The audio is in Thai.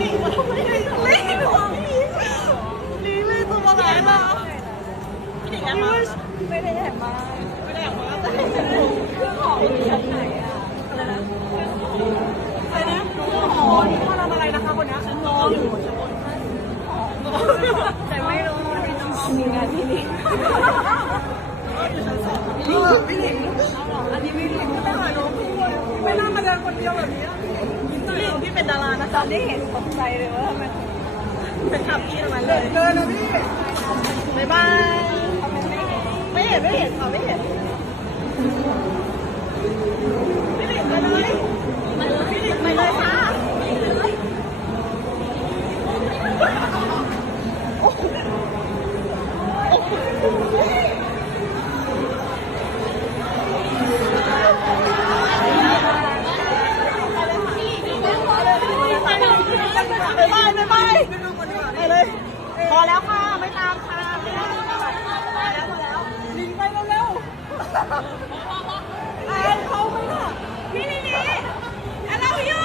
ลิงมันไม่ได้ลิงของพี่ลิงไม่ตัวอะไรนะพี่หนิงแอบมาไม่ได้แอบมาไม่ได้แอบมาแต่เครื่องหอมอยู่ชั้นไหนอะอะไรนะอะไรนะอ๋อนี่เขาทำอะไรนะคะคนนี้ฉันนอนอยู่ฉันนอนแต่ไม่รู้นี่งมีงานที่นี่อยู่ชั้นสองพี่หนิงอันนี้ไม่รู้ ไปหาน้องพี่ไม่ น่ามาเดินคนเดียวแบบนี้พี่หนิงพี่เป็นดารานะตอนได้เห็นตกใจเลยว่ามันเป็นขับพี่ทำไมเลยเดินนะพี่บ๊ายบายไม่เห็นไม่เห็นค่ะไม่เห็นพี่หนิงไปเลยพี่หนิงไปเลยค่ะ ไป ไปไปไปไปไปไปเลย พอแล้วค่ะ ไม่ตามค่ะพอแล้วพอแล้วลิงไปเร็วๆไอ้เขาไม่น่ะพี่นี่นี่เราอยู่